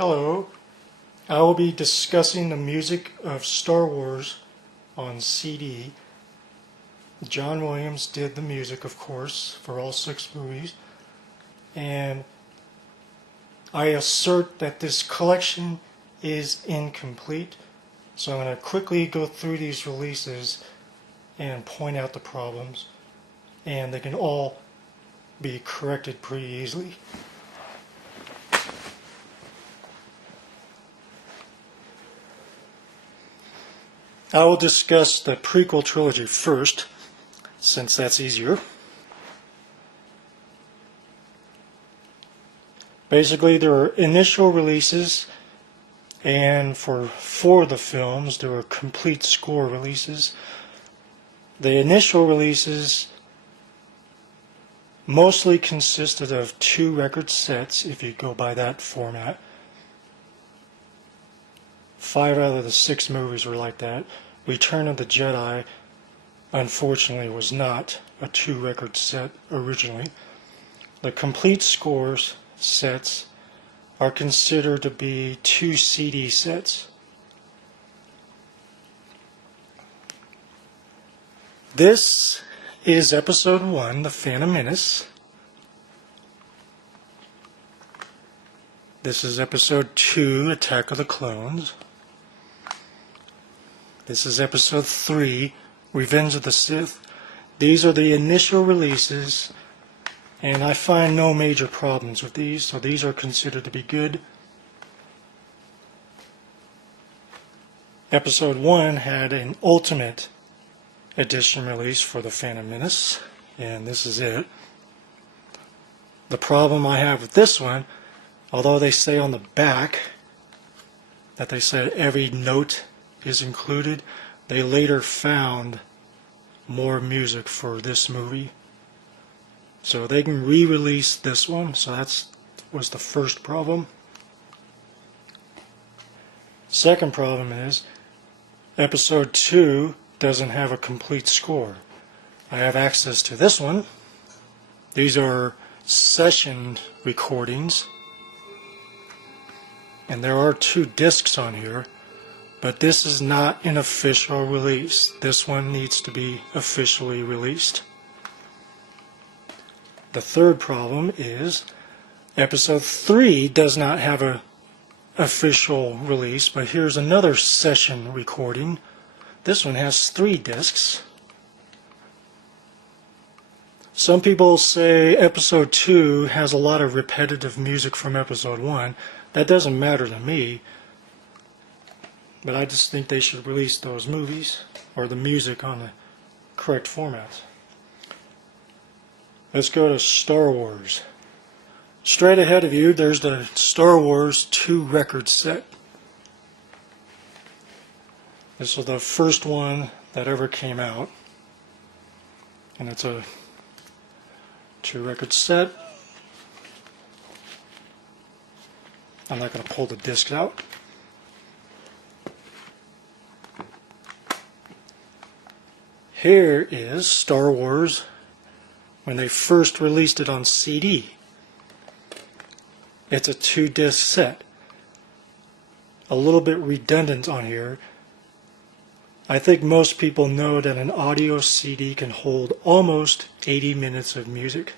Hello, I will be discussing the music of Star Wars on CD. John Williams did the music, of course, for all 6 movies, and I assert that this collection is incomplete, so I'm going to quickly go through these releases and point out the problems, and they can all be corrected pretty easily. I will discuss the prequel trilogy first, since that's easier. Basically, there are initial releases, and for 4 of the films, there were complete score releases. The initial releases mostly consisted of 2 record sets, if you go by that format. 5 out of the 6 movies were like that. Return of the Jedi, unfortunately, was not a 2 record set originally. The complete scores sets are considered to be 2 CD sets. This is Episode 1, The Phantom Menace. This is Episode 2, Attack of the Clones. This is Episode 3, Revenge of the Sith. These are the initial releases, and I find no major problems with these, so these are considered to be good. Episode 1 had an Ultimate Edition release for The Phantom Menace, and this is it. The problem I have with this one, although they say on the back that they said every note is included, they later found more music for this movie. So they can re-release this one, so that was the first problem. Second problem is Episode 2 doesn't have a complete score. I have access to this one. These are session recordings, and there are 2 discs on here, but this is not an official release. This one needs to be officially released. The third problem is Episode 3 does not have an official release, but here's another session recording. This one has 3 discs. Some people say Episode 2 has a lot of repetitive music from Episode 1. That doesn't matter to me, but I just think they should release those movies, or the music, on the correct formats. Let's go to Star Wars. Straight ahead of you, there's the Star Wars 2 record set. This was the first one that ever came out, and it's a 2 record set. I'm not going to pull the discs out. Here is Star Wars when they first released it on CD. It's a 2-disc set. A little bit redundant on here. I think most people know that an audio CD can hold almost 80 minutes of music.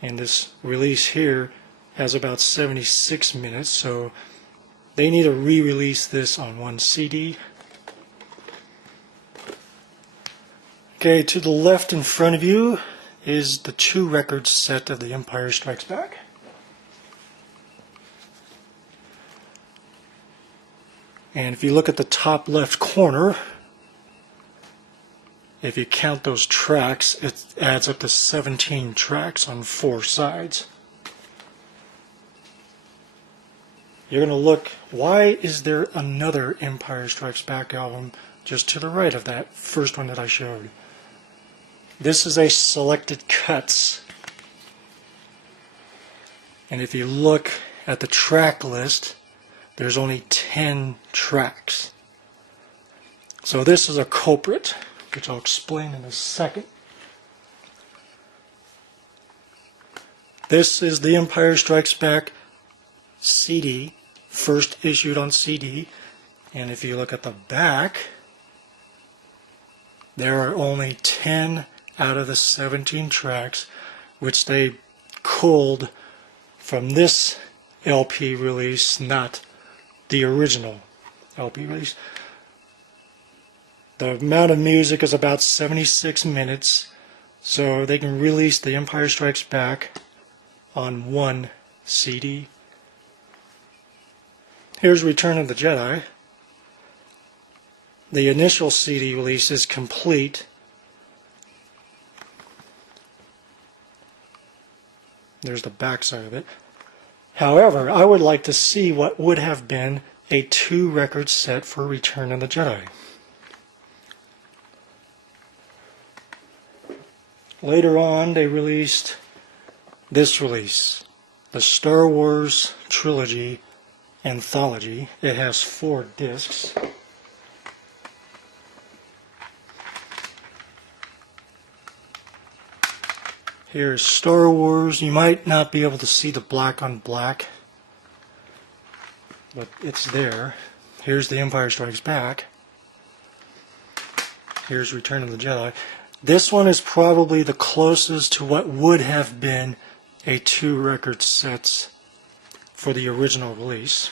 And this release here has about 76 minutes, so they need to re-release this on one CD. Okay, to the left in front of you is the 2 record set of The Empire Strikes Back. And if you look at the top left corner, if you count those tracks, it adds up to 17 tracks on 4 sides. You're going to look, why is there another Empire Strikes Back album just to the right of that first one that I showed? This is a selected cuts. And if you look at the track list, there's only 10 tracks. So this is a culprit, which I'll explain in a second. This is The Empire Strikes Back CD, first issued on CD. And if you look at the back, there are only 10 out of the 17 tracks which they culled from this LP release, not the original LP release. The amount of music is about 76 minutes, so they can release The Empire Strikes Back on one CD. Here's Return of the Jedi. The initial CD release is complete. There's the back side of it. However, I would like to see what would have been a 2-record set for Return of the Jedi. Later on, they released this release, the Star Wars Trilogy Anthology. It has 4 discs. Here's Star Wars. You might not be able to see the black on black, but it's there. Here's The Empire Strikes Back. Here's Return of the Jedi. This one is probably the closest to what would have been a 2-record set for the original release.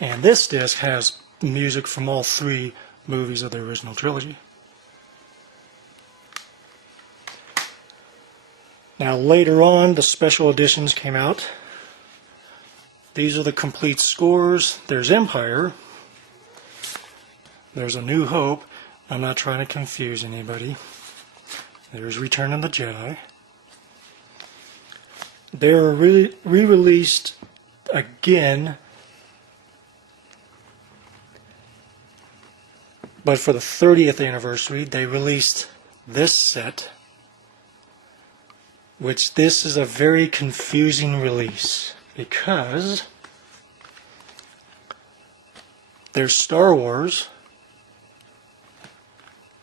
And this disc has music from all 3 movies of the original trilogy. Now later on, the special editions came out. These are the complete scores. There's Empire. There's A New Hope. I'm not trying to confuse anybody. There's Return of the Jedi. They're re-released again, but for the 30th anniversary, they released this set, which this is a very confusing release because there's Star Wars,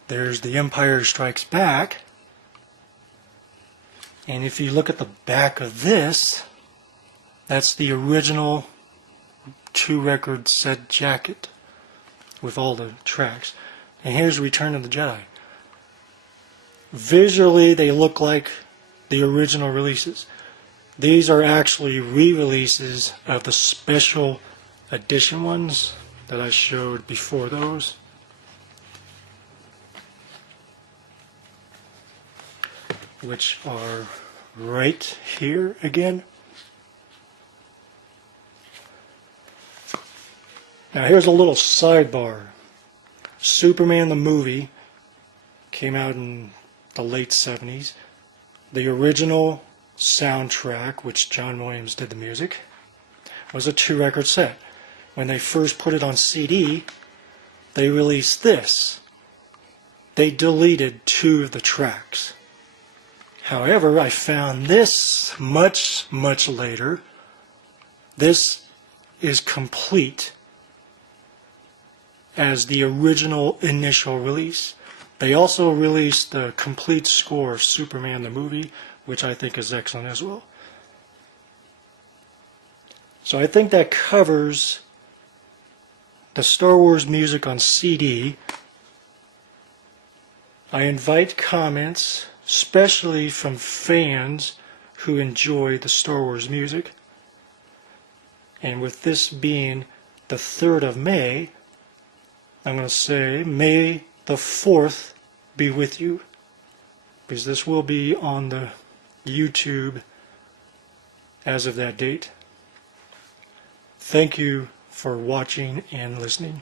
there's The Empire Strikes Back, and if you look at the back of this, that's the original 2-record set jacket with all the tracks. And here's Return of the Jedi. Visually, they look like the original releases. These are actually re-releases of the special edition ones that I showed before those. Which are right here again. Now here's a little sidebar. Superman the movie came out in the late 70s. The original soundtrack, which John Williams did the music, was a 2-record set. When they first put it on CD, they released this. They deleted 2 of the tracks. However, I found this much later. This is complete as the original initial release. They also released the complete score of Superman the movie, which I think is excellent as well. So I think that covers the Star Wars music on CD. I invite comments, especially from fans who enjoy the Star Wars music. And with this being the 3rd of May, I'm going to say, May the 4th be with you, because this will be on the YouTube as of that date. Thank you for watching and listening.